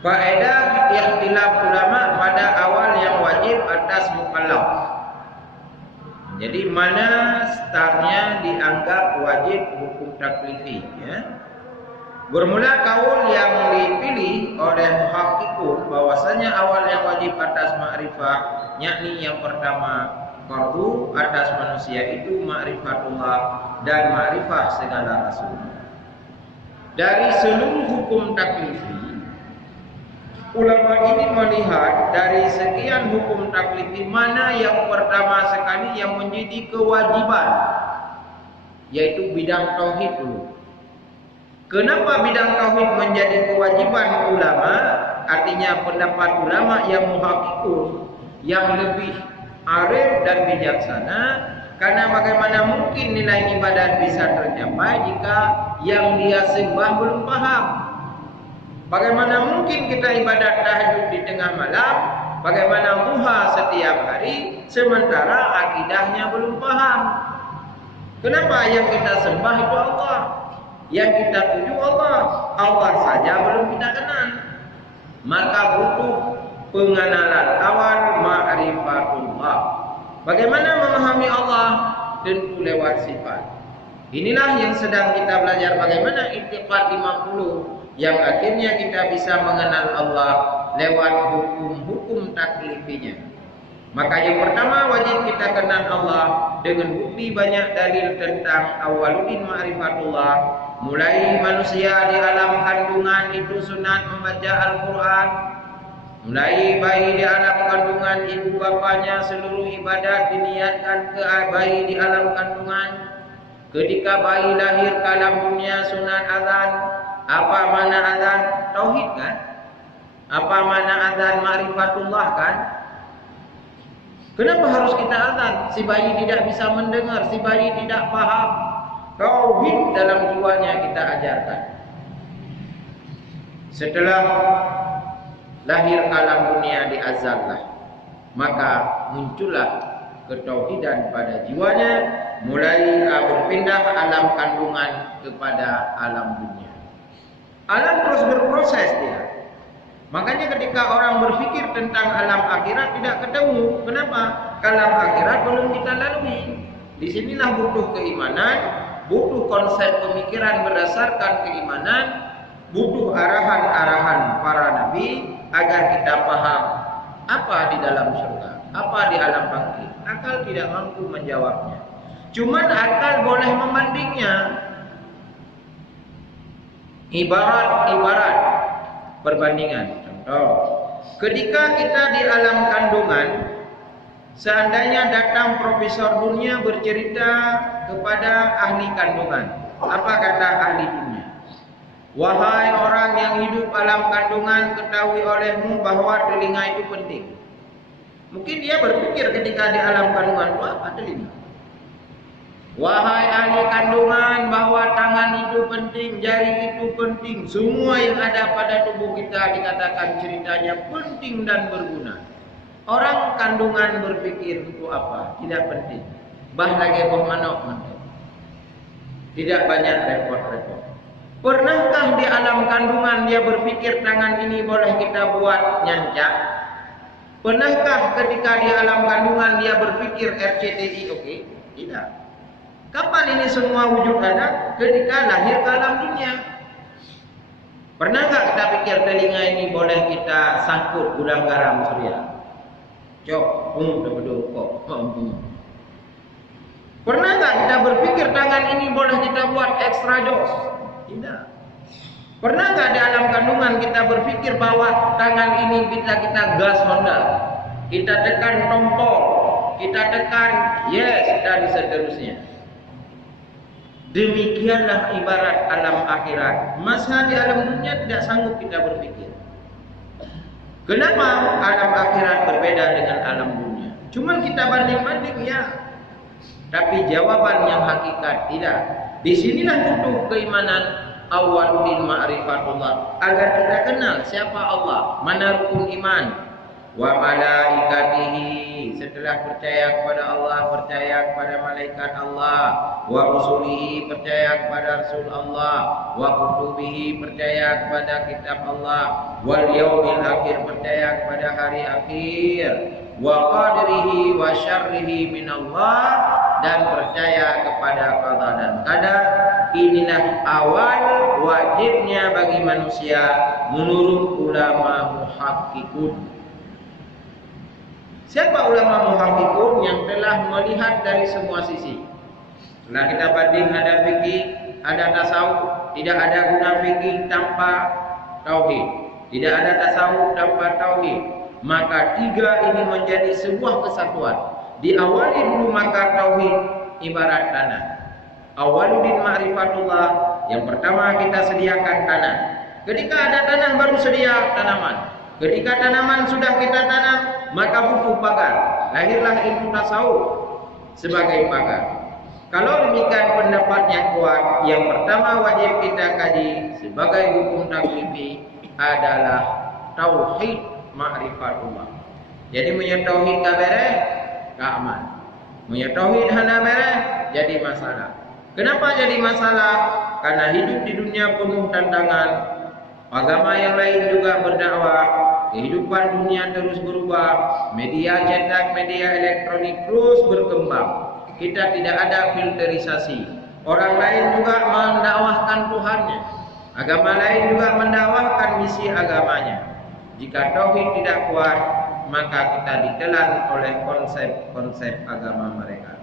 Faedah ikhtilaf ulama pada awal yang wajib atas mukallaf. Jadi mana startnya dianggap wajib hukum taklifi, ya. Bermula kaul yang dipilih oleh muhaqqiqun bahwasanya awal yang wajib atas ma'rifah, yakni yang pertama fardu atas manusia itu ma'rifatullah dan ma'rifah segala rasul. Dari seluruh hukum taklifi, ulama ini melihat dari sekian hukum taklifi mana yang pertama sekali yang menjadi kewajiban, yaitu bidang tauhid dulu. Kenapa bidang tauhid menjadi kewajiban ulama? Artinya pendapat ulama yang muhaqqiqun, yang lebih arif dan bijaksana. Karena bagaimana mungkin nilai ibadat bisa tercapai jika yang dia sembah belum paham? Bagaimana mungkin kita ibadat tahajud di tengah malam? Bagaimana duha setiap hari sementara akidahnya belum paham? Kenapa yang kita sembah itu Allah? Yang kita tuju Allah. Allah saja belum kita kenal. Maka butuh pengenalan awal ma'rifatullah. Bagaimana memahami Allah? Tentu lewat sifat. Inilah yang sedang kita belajar, bagaimana i'tiqad 50 yang akhirnya kita bisa mengenal Allah lewat hukum-hukum taklifinya. Maka yang pertama wajib kita kenal Allah dengan bukti banyak dalil tentang awwaluddin ma'rifatullah. Mulai manusia di alam kandungan itu sunat membaca Al-Quran. Mulai bayi di alam kandungan ibu bapanya seluruh ibadat diniatkan ke bayi di alam kandungan. Ketika bayi lahir ke alam dunia sunat azan. Apa mana azan? Tauhid kan? Apa mana azan? Ma'rifatullah kan? Kenapa harus kita azan? Si bayi tidak bisa mendengar, si bayi tidak paham. Tauhid dalam jiwanya kita ajarkan. Setelah lahir alam dunia diazanlah, maka muncullah ketauhidan pada jiwanya, mulai berpindah alam kandungan kepada alam dunia. Alam terus berproses dia. Makanya ketika orang berpikir tentang alam akhirat tidak ketemu. Kenapa? Alam akhirat belum kita lalui. Disinilah butuh keimanan, butuh konsep pemikiran berdasarkan keimanan, butuh arahan-arahan para nabi agar kita paham apa di dalam surga, apa di alam bangkit. Akal tidak mampu menjawabnya. Cuman akal boleh membandingnya. Ibarat perbandingan. Contoh, ketika kita di alam kandungan, seandainya datang profesor dunia bercerita kepada ahli kandungan, apa kata ahli dunia? Wahai orang yang hidup alam kandungan, ketahui olehmu bahwa telinga itu penting. Mungkin dia berpikir ketika di alam kandungan, apa telinga? Wahai ahli kandungan, bahwa tangan itu penting, jari itu penting, semua yang ada pada tubuh kita dikatakan ceritanya penting dan berguna. Orang kandungan berpikir untuk apa? Tidak penting. Bah lagi boh manok manok. Tidak banyak repot-repot. Pernahkah di alam kandungan dia berpikir tangan ini boleh kita buat nyancak? Pernahkah ketika di alam kandungan dia berpikir RCTI oke? Tidak. Kapan ini semua wujud ada? Ketika lahir ke alam dunia. Pernahkah kita pikir telinga ini boleh kita sangkut gudang garam surya? Cok, beduk kok. Pernahkah kita berpikir tangan ini boleh kita buat extra jos? Tidak. Pernahkah di alam kandungan kita berpikir bahwa tangan ini bisa kita gas Honda? Kita tekan tombol, kita tekan yes dan seterusnya. Demikianlah ibarat alam akhirat. Masa di alam dunia tidak sanggup kita berpikir. Kenapa alam akhirat berbeda dengan alam dunia? Cuman kita banding-banding ya. Tapi jawaban yang hakikat tidak. Disinilah butuh keimanan awwaluddin ma'rifatullah. Agar kita kenal siapa Allah, mana rukun iman. wa malaikatihi, setelah percaya kepada Allah, percaya kepada malaikat Allah, wa rusulihi, percaya kepada rasul Allah, wa kutubihi, percaya kepada kitab Allah, wal yaumil akhir, percaya kepada hari akhir, wa qadrihi wa syarrihi minallah, dan percaya kepada qada dan qadar. Inilah awal wajibnya bagi manusia menurut ulama muhaqqiqun. Siapa ulama muhaqqiqun? Yang telah melihat dari semua sisi. Setelah kita banding, ada fikih, ada tasawuf. Tidak ada guna fikih tanpa tauhid, tidak ada tasawuf tanpa tauhid. Maka tiga ini menjadi sebuah kesatuan. Diawali dulu maka tauhid ibarat tanah. Awaluddin ma'rifatullah, yang pertama kita sediakan tanah. Ketika ada tanah baru sedia tanaman. Ketika tanaman sudah kita tanam, maka butuh pagar. Lahirlah ilmu tasawuf sebagai pagar. Kalau demikian pendapat yang kuat, yang pertama wajib kita kaji sebagai hukum taklifi adalah tauhid ma'rifatullah. Jadi punya tauhid kabareh, keaman. Punya tauhid hana bereh, jadi masalah. Kenapa jadi masalah? Karena hidup di dunia penuh tantangan. Agama yang lain juga berdakwah. Kehidupan dunia terus berubah. Media cetak, media elektronik terus berkembang. Kita tidak ada filterisasi. Orang lain juga mendakwahkan Tuhannya. Agama lain juga mendakwahkan misi agamanya. Jika tauhid tidak kuat, maka kita ditelan oleh konsep-konsep agama mereka.